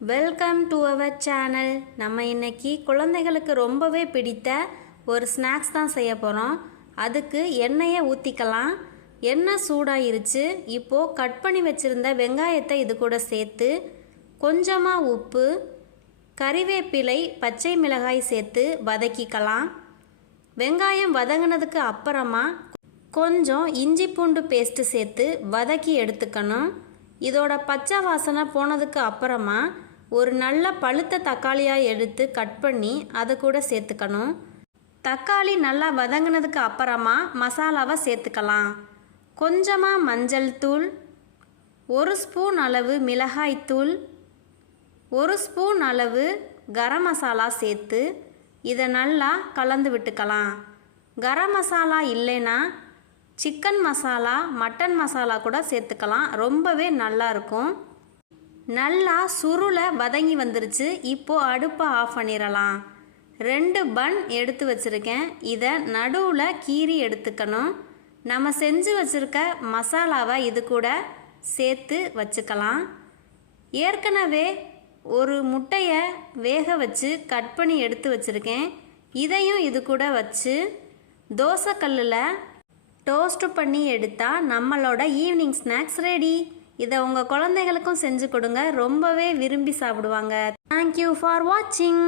Welcome to our channel நம்ம இன்னைக்கு குழந்தைகளுக்கு ரொம்பவே பிடித்த ஒரு ஸ்நாக்ஸ் தான் செய்ய போகிறோம் அதுக்கு எண்ணெயை ஊற்றிக்கலாம் எண்ணெய் சூடாயிருச்சு. இப்போது கட் பண்ணி வச்சுருந்த வெங்காயத்தை இது கூட சேர்த்து கொஞ்சமாக உப்பு கறிவேப்பிலை பச்சை மிளகாய் சேர்த்து வதக்கிக்கலாம். வெங்காயம் வதங்கினதுக்கு அப்புறமா கொஞ்சம் இஞ்சி பூண்டு பேஸ்ட்டு சேர்த்து வதக்கி எடுத்துக்கணும். இதோட பச்சை வாசனை போனதுக்கு அப்புறமா ஒரு நல்ல பழுத்த தக்காளியாக எடுத்து கட் பண்ணி அதை கூட சேர்த்துக்கணும். தக்காளி நல்லா வதங்கினதுக்கு அப்புறமா மசாலாவை சேர்த்துக்கலாம். கொஞ்சமாக மஞ்சள் தூள் ஒரு ஸ்பூன் அளவு மிளகாய் தூள் ஒரு ஸ்பூன் அளவு கரம் மசாலா சேர்த்து இதை நல்லா கலந்து விட்டுக்கலாம். கரம் மசாலா இல்லைன்னா சிக்கன் மசாலா மட்டன் மசாலா கூட சேர்த்துக்கலாம். ரொம்பவே நல்லாயிருக்கும் நல்லா சுருளை வதங்கி வந்துருச்சு. இப்போது அடுப்பை ஆஃப் பண்ணிடலாம். ரெண்டு பன் எடுத்து வச்சுருக்கேன். இதை நடுவில் கீறி எடுத்துக்கணும். நம்ம செஞ்சு வச்சுருக்க மசாலாவை இது கூட சேர்த்து வச்சுக்கலாம். ஏற்கனவே ஒரு முட்டையை வேக வச்சு கட் பண்ணி எடுத்து வச்சுருக்கேன். இதையும் இது கூட வச்சு தோசைக்கல்லில் டோஸ்ட்டு பண்ணி எடுத்தால் நம்மளோட ஈவினிங் ஸ்நாக்ஸ் ரெடி. இதை உங்கள் குழந்தைகளுக்கும் செஞ்சு கொடுங்க. ரொம்பவே விரும்பி சாப்பிடுவாங்க. தேங்க்யூ ஃபார் வாட்சிங்